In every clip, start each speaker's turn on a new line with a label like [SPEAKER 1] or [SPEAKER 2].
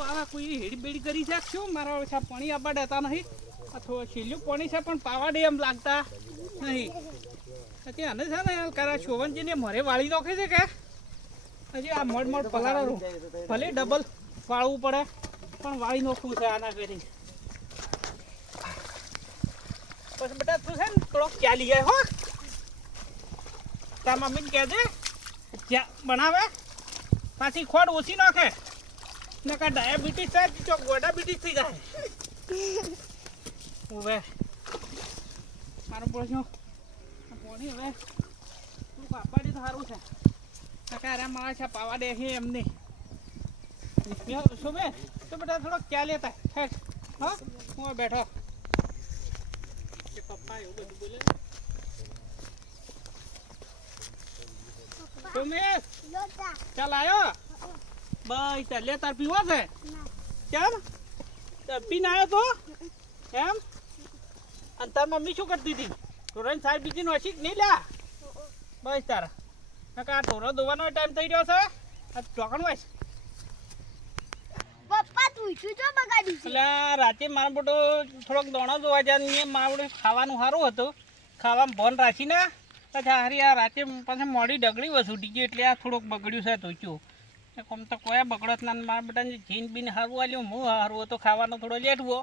[SPEAKER 1] તો આવા કોઈ હેડીબેડી કરી છે શું મારા ઓછા પાણી આપવા દેતા નહીં અથવા છેલ્લું પાણી છે, પણ પાવા ડે એમ લાગતા નહીં. હજી આને છે ને કારા શોભનજીને મરે વાળી નાખે છે કે? હજી આ મડ મડ પલાળો ભલે ડબલ વાળવું પડે, પણ વાળી નાખવું છે આના કરી પછી બેટા તું છે ને થોડોક ચાલી જાય હો. તાર મમ્મીને કહેજે બનાવે, પાછી ખોડ ઓછી નાખે. નકા ડાયાબિટીસ થાય તો ચોક ડાયાબિટીસ થઈ જાય? હવે મારો પ્રશ્ન. પોણી હવે? તું પાપા તો સારું છે. નકા અરે મારા છે પાવા દે છે એમને. શું બે તો બેટા થોડો ક્યાં લેતા હેઠ હા? હું બેઠો. પપ્પા એવું બધું બોલે સુમેશ ચાલ બસ ચાલ લે તાર પીવા છે? કેમ? પીને આવ્યો તો? એમ? અને તાર મમ્મી શું કરતી હતી? ઢોરાની સાહેબ બીજી નોશી નહીં લ્યા? બસ તારા. નકા આ ઢોરો ધોવાનો ટાઈમ થઈ રહ્યો છે. આ ચોકણ વાય એટલે રાતે મારા બેટો થોડોક દોણો જોવા જાય ને મારું બેટું ખાવાનું સારું હતું. ખાવામાં ભોન રાખીને પછી હારી આ રાતે પાછા મોડી ડગડી વસુટી ગઈ એટલે આ થોડુંક બગડ્યું છે તો ચું કોમ તો કોઈ બગડત ના મારા બેટાને જીન બીન હારવું આલ્યું હું હારવો તો ખાવાનો થોડો લેટવો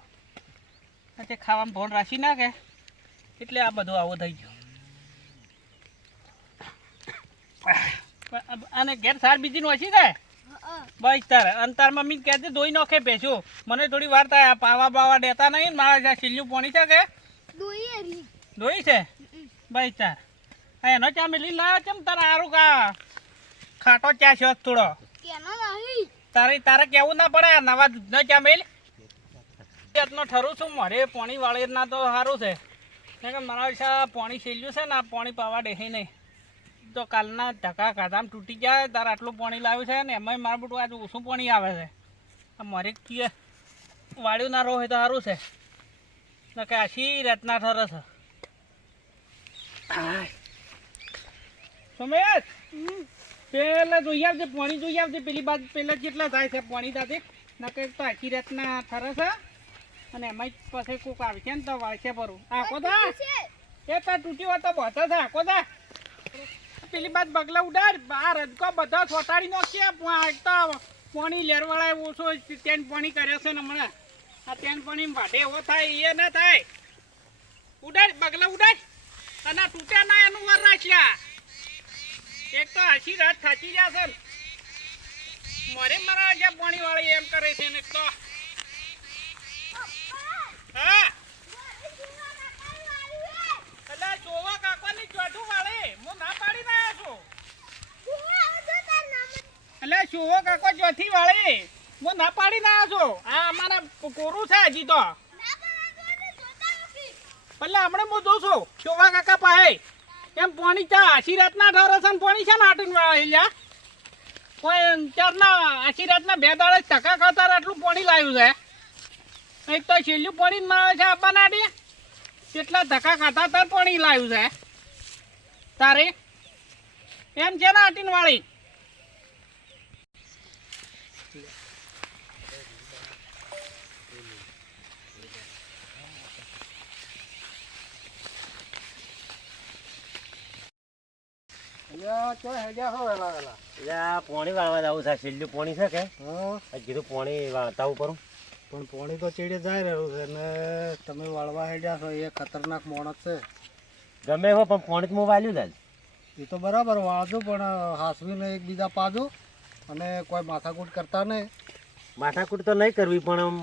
[SPEAKER 1] પછી ખાવામાં ભોન રાખી નાખે એટલે આ બધું આવો થઈ ગયું. અને ઘેર સાર બીજી નો હશે કે? બસ તારે અને તાર મમ્મી કહેતી ધોઈ નાખે ભેંસો. મને થોડી વાર થાય પાવા બાવા દેતા નહીં મારા જ્યાં છેલ્લું પોણી છે કે? ધોઈ છે? બસ તાર. એનો ચા મેલી લાવ ચમ તારા સારું કા? ખાટો ચા છે થોડો. તારે તારે કેવું ના પડે? આ નવા દૂધનો ચા મેલ? જાતનો ઠરું છું. મારે પાણી વાળી ના તો સારું છે. કે મારા વિશે પાણી છેલ્યું છે ને આ પાણી પાવા દે નહીં. તો કાલના ધક્કા ખાધામાં તૂટી ગયા તારે આટલું પાણી લાવ્યું છે ને એમાંય મારું બધું આજે ઓછું પાણી આવે છે. આ મારે કીએ વાળ્યું ના રહો હોય તો સારું છે. ને કે આછી રાતના ઠરે છે. સુમેશ પેલા જોઈ આવજે પાણી જોઈ આવજે. પેલી બાજુ પેલા જેટલા થાય છે પાણી દાદે. નકે તો આખી રાતના થરે છે. અને એમાં પછી કોક છે ને તો વાળશે ભરું. આખો દા. એ તો તૂટ્યો તો બધા છે આખો દા. પેલી બાદ બગલા ઉડાડ. આ રજકો બધા છોટાડી નાખીએ તો પાણી લેરવાળા ઓછો તેન પાણી કર્યા છે ને હમણાં. આ તેન પાણી વાઢે એવો થાય એ ના થાય. ઉડાડ બગલા ઉડાડ. અને તૂટ્યા ના એનું વાર રાખ્યા. એક તો આખી રાત થાકી છે. મારે મારા જે પાણી વાળી એમ કરે છે ને તો. હા. એટલે જોવા કાકાની ચોથું વાળે. હું ના પાડી ના છું. એટલે શોવો કાકો ચોથી વાળે. હું ના પાડી ના છું. આ અમારા કોરું છે હજી તો. એટલે હમણાં હું જોઉં છું. કાકા પાસે. એમ પોણી ચા આશી રાતના ઠરે છે ને પાણી છે ને આટીને વાળા કોઈ ચારના આશી રાતના બે દાડે ટકા ખાતર આટલું પોણી લાવ્યું છે. એક તો છેલ્લું પાણી આવે છે આપવાના દે કેટલા ધક્કા ખાતા તાર પોણી લાવ્યું છે. તારે? એમ છે ને આટીન વાળી
[SPEAKER 2] એટલે આ પોણી વાળવા જવું છે છેલ્લું પોણી છે કે? કીધું પોણી વાળતા ઉપર
[SPEAKER 3] પણ પાણી તો ચીડે જાય રહ્યું છે ને તમે વાળવા હેડ્યા છો એ ખતરનાક મોણસ છે.
[SPEAKER 2] ગમે હો પણ પોણી તો હું વાલ્યું દાદ
[SPEAKER 3] એ તો બરાબર વાળજો પણ હાસવીને એકબીજા પાજો અને કોઈ માથાકૂટ કરતા નહીં.
[SPEAKER 2] માથાકૂટ તો નહીં કરવી પણ આમ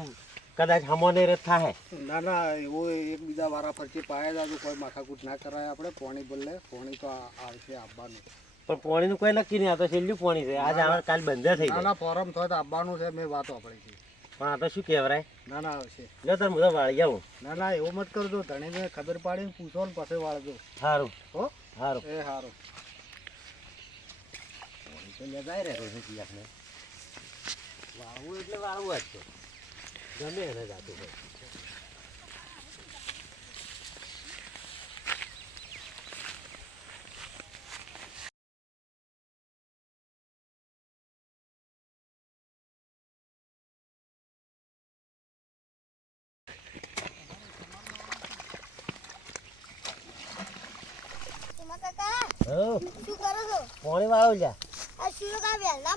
[SPEAKER 2] કદાચ હમોને રત થાય.
[SPEAKER 3] ના ના એવું એકબીજા વારા ફરતી પાયા જાજો કોઈ માથાકૂટ ના કરાય આપણે પોણી બોલે પોણી તો આવશે આપવાનું.
[SPEAKER 2] પણ પોણીનું કોઈ નક્કી નહીં આ તો છેલ્લું પોણી છે. આજે આવે કાલ બંધ થઈ
[SPEAKER 3] ના
[SPEAKER 2] જાય.
[SPEAKER 3] ના ફોરમ થાય તો આપવાનું છે મેં વાતો આપણે
[SPEAKER 2] પણ આ તો શું કહેવાય?
[SPEAKER 3] ના ના આવશે.
[SPEAKER 2] જો તાર બધા વાળી આવું
[SPEAKER 3] ના ના એવું મત કરજો ધણીને ખબર પાડીને પૂછો ને પછી વાળજો.
[SPEAKER 2] સારું
[SPEAKER 3] હો?
[SPEAKER 2] સારું
[SPEAKER 3] એ સારું
[SPEAKER 2] લેતા તો રહ્યો છે આપણે. વાળવું એટલે વાળવું જ છે. ગમે એને જાતું હોય. પાણી વાળો
[SPEAKER 4] આ
[SPEAKER 2] સુરકા વેલા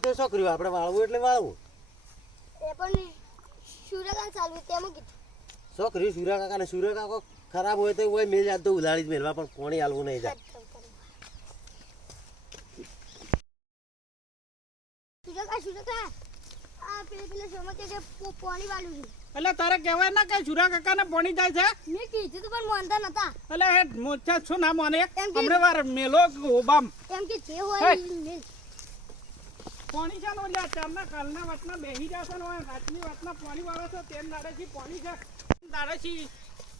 [SPEAKER 2] તો છોકરીઓ આપણે વાળવું એટલે વાળવું.
[SPEAKER 4] એ પણ સુરત આ ચાલુ છે તેમાં કીધું.
[SPEAKER 2] ને સુરા ખરાબ હોય તો હોય મેલ યાદ તો ઉલાડી જ મેલવા પણ પોણી હાલવું નહીં જાય
[SPEAKER 4] સુરત આ આ આ પેલે પેલે સમજે કે પાણી વાળું છે.
[SPEAKER 1] એટલે તારે કહેવાય ના કે છુરા કાકાને પોણી જાય છે?
[SPEAKER 4] મેં કીધું તું પણ માનતા નતા.
[SPEAKER 1] એટલે હે મોચા શું ના માને. હમણે વાર મેલો ઓબામ.
[SPEAKER 4] એમ કે જે હોય.
[SPEAKER 1] પાણી છે ને એટલે ચારના કાલના વાતના બેહી જશે ને રાતની વાતમાં પાણી વાળે છે તેમ દાડેથી પાણી છે? દાડેથી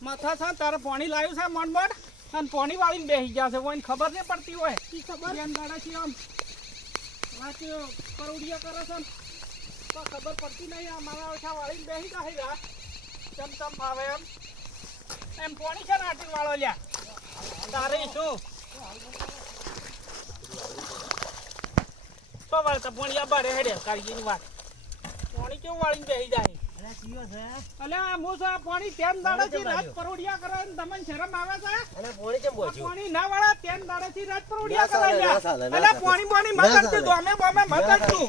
[SPEAKER 1] માથા છે તારે પાણી લાવ્યું છે મનમડ અને પાણી વાળીને બેસી જશે કોઈ ખબર નહીં પડતી હોય. એ ખબર? દાડે દાડેથી આમ વાત કરોડિયા કરે છે ને તો ખબર પડતી નહીં આ મારા ઓછા વાળીને બેસી જશે રા ચમ ચમ ભાવે એમ. એમ પાણી છે ને આટી વાળો લ્યા? તારે શું? તો વાળતા પાણી બારે હેડે કાળજીની વાત. પાણી કેવું વાળીને બેસી જાય? અલે હું તો આ પાણી તેમ દાડેથી રાત પરોડિયા કરે ને તમને શરમ આવે છે?
[SPEAKER 2] અને પોણી કેમ
[SPEAKER 1] આ
[SPEAKER 2] પહોંચ્યું
[SPEAKER 1] ના વાળા તેમ દાડેથી રાત પરોડિયા કરે
[SPEAKER 2] ચાલે, ના
[SPEAKER 1] છે
[SPEAKER 2] ચાલે, ના
[SPEAKER 1] અલે
[SPEAKER 2] ચાલે.
[SPEAKER 1] પાણી પાણી મત
[SPEAKER 2] ના
[SPEAKER 1] અટતું
[SPEAKER 2] ચાલે.
[SPEAKER 1] બોમે મત
[SPEAKER 2] ના
[SPEAKER 1] અટતું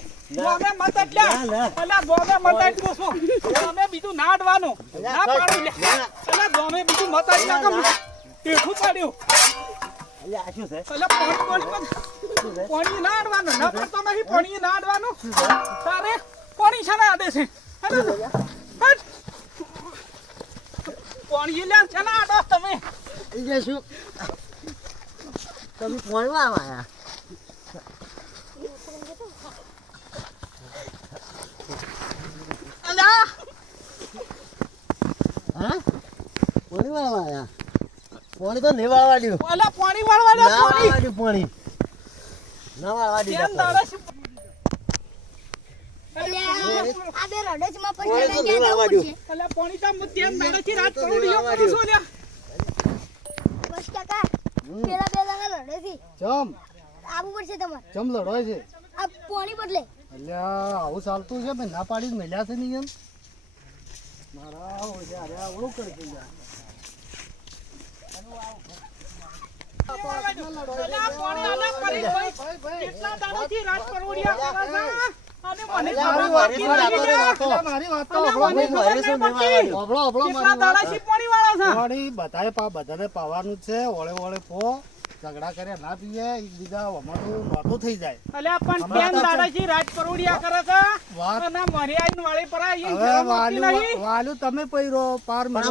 [SPEAKER 1] મત અટલ્યા
[SPEAKER 2] ના, ના.
[SPEAKER 1] અલે દોમે મત અટતું શું? દોમે બીજું ના અડવાનું
[SPEAKER 2] ના,
[SPEAKER 1] પાડું અલે દોમે બીજું મત અટલ્યા કમ ટેઠું પડ્યું.
[SPEAKER 2] અલ્યા આ શું છે?
[SPEAKER 1] અલે પાણી પાણી
[SPEAKER 2] શું છે
[SPEAKER 1] પાણી ના અડવાનું ના પડતો નહીં પાણી ના અડવાનું તારે પાણી છે ને અડે છે પાણી લે છે ના અડો તમે.
[SPEAKER 2] એટલે શું તમે પાણી આવ્યા
[SPEAKER 1] અલા.
[SPEAKER 2] હા? પોણી વાળવા આવ્યા પોણી તો નહીં વાળવા.
[SPEAKER 1] અલા પાણી વાળવા પાણી.
[SPEAKER 2] પોણી. ના વાળવા
[SPEAKER 1] કેમ
[SPEAKER 2] પોણી.
[SPEAKER 1] દાડે છે
[SPEAKER 4] એટલે આ- આ બે રડોચમાં
[SPEAKER 2] પાણી તો
[SPEAKER 4] પછી
[SPEAKER 2] નહીં વાળવા દ્યું.
[SPEAKER 1] અલા પાણી તો હું તેમ દાડેથી રાત
[SPEAKER 2] તો
[SPEAKER 1] કરું
[SPEAKER 2] લેવા
[SPEAKER 1] કરું છું લ્યા.
[SPEAKER 4] બસ કાકા પેલા બે જણા લડે છે.
[SPEAKER 3] ચમ.
[SPEAKER 4] આવું પડશે તમારે.
[SPEAKER 3] ચમ લડવાય છે.
[SPEAKER 4] આ પાણી બદલે.
[SPEAKER 3] અલ્યા આવું ચાલતું છે ના પાડીને મેલ્યા છે નહીં એમ. મારા આવડું કરી દીધું
[SPEAKER 1] કેટલા દાડેથી કરે છે અને મને ખબર પડતી
[SPEAKER 2] મારી. વાતો.
[SPEAKER 3] બધાએ પા બધાને પાવાનું ઓળે ઓળે પો. ઝઘડા કર્યા ના પીએ. એકબીજા વમણું મોટું થઈ જાય.
[SPEAKER 1] પણ. દાદાજી કરે છે?
[SPEAKER 3] વાત.
[SPEAKER 1] અને મારી આઈને વાળી પર આઈ
[SPEAKER 3] તમે પૈરો પાર
[SPEAKER 2] મારે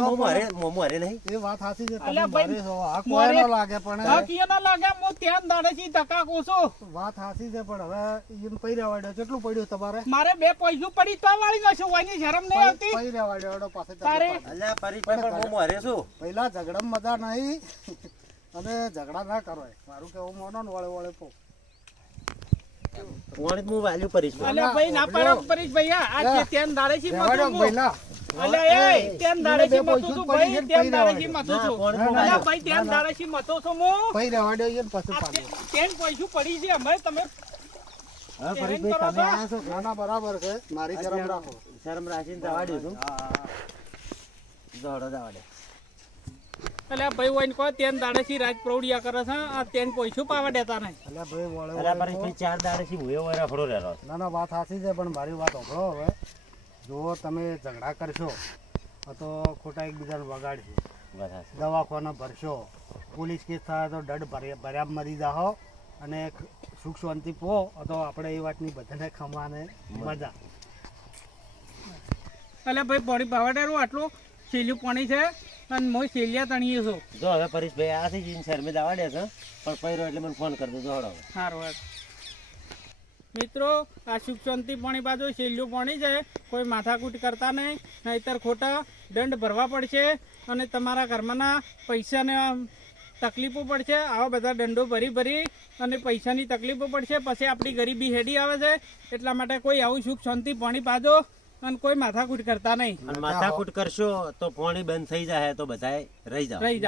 [SPEAKER 2] મોં મારે નહીં.
[SPEAKER 3] એ વાત હાસી છે તમે
[SPEAKER 1] અલ્યા ભાઈ,
[SPEAKER 3] મારે છો. આ કોઈ ન લાગે પણ
[SPEAKER 1] હા, કિયો ના લાગે હું ત્યાં દાડેથી ધક્કા કૂશું.
[SPEAKER 3] વાત હાસી છે પણ હવે પૈરા વાડ્યો કેટલું પડ્યું તમારે?
[SPEAKER 1] મારે બે પૈસું પડી તો વાળી નાખ્યું હોયની શરમ નહીં આવતી.
[SPEAKER 3] પૈરા વાડ્યો પાસે
[SPEAKER 1] તારે?
[SPEAKER 2] અલ્યા પરીક્ષા પણ મોં મારે શું?
[SPEAKER 3] પહેલા ઝઘડા મજા નહીં. અને ઝઘડા ના કરો મારું કેવું મોનો ને વળે વળે પો.
[SPEAKER 2] પોણી હું વાલ્યું પરીશ
[SPEAKER 1] અલ્યા ભાઈ ના પાડો ભૈયા આ છું. અલ્યા એ ભાઈ અલ્યા હું.
[SPEAKER 3] પછી
[SPEAKER 1] પૈસું પડી અમે તમે
[SPEAKER 2] હા
[SPEAKER 1] હેરાન
[SPEAKER 2] પરીશભાઈ તમે
[SPEAKER 1] છો?
[SPEAKER 2] છો?
[SPEAKER 3] ના ના બરાબર છે. મારી શરમ રાખો.
[SPEAKER 2] શરમ રાખીને જવાડ્યું છું.
[SPEAKER 3] હા, હા.
[SPEAKER 2] દોડો
[SPEAKER 1] અલ્યા ભાઈ હોય કહો ત્યાં દાડેથી રાજ કરે છે આ તેન પૈસું પાવા દેતા નહીં.
[SPEAKER 3] ભાઈ વળે
[SPEAKER 2] ચાર દાડેથી હું એવો રખડો રહેલો.
[SPEAKER 3] ના ના વાત સાચી છે પણ મારી વાત સાંભળો હવે. જો તમે ઝઘડા કરશો તો ખોટા એકબીજાને વગાડશો. દવાખાના ભરશો. પોલીસ કેસ થાય તો દડ ભર્યા મરી જાઓ અને સુખ શાંતિ પો. તો આપણે એ વાતની બધાને ખમાને મજા.
[SPEAKER 1] અલ્યા ભાઈ બોડી પાવા આટલું સીલું પાણી છે. અને મોય શેલિયા તણીએ છું.
[SPEAKER 2] જો હવે પરેશભાઈ આ થઈ જઈને શરમે જવાડે છે. પણ પૈરો એટલે મને ફોન કરી દો દોડો
[SPEAKER 1] સારું વાત મિત્રો આ સુખ શાંતિ પાણી બાજુ સેલ્યું પાણી છે. કોઈ માથાકૂટ કરતા નહીં નહીતર ખોટા દંડ ભરવા પડશે અને તમારા ઘરમાંના પૈસાને તકલીફો પડશે. આવા બધા દંડો ભરી ભરી અને પૈસાની તકલીફો પડશે. પછી આપણી ગરીબી હેડી આવે છે. એટલા માટે કોઈ આવું સુખ શાંતિ પાણી પાજો અને કોઈ માથાકૂટ કરતા નહીં.
[SPEAKER 2] અને માથાકૂટ કરશો તો પોણી બંધ થઈ જાય તો બધાય રહી જાવ
[SPEAKER 1] રહી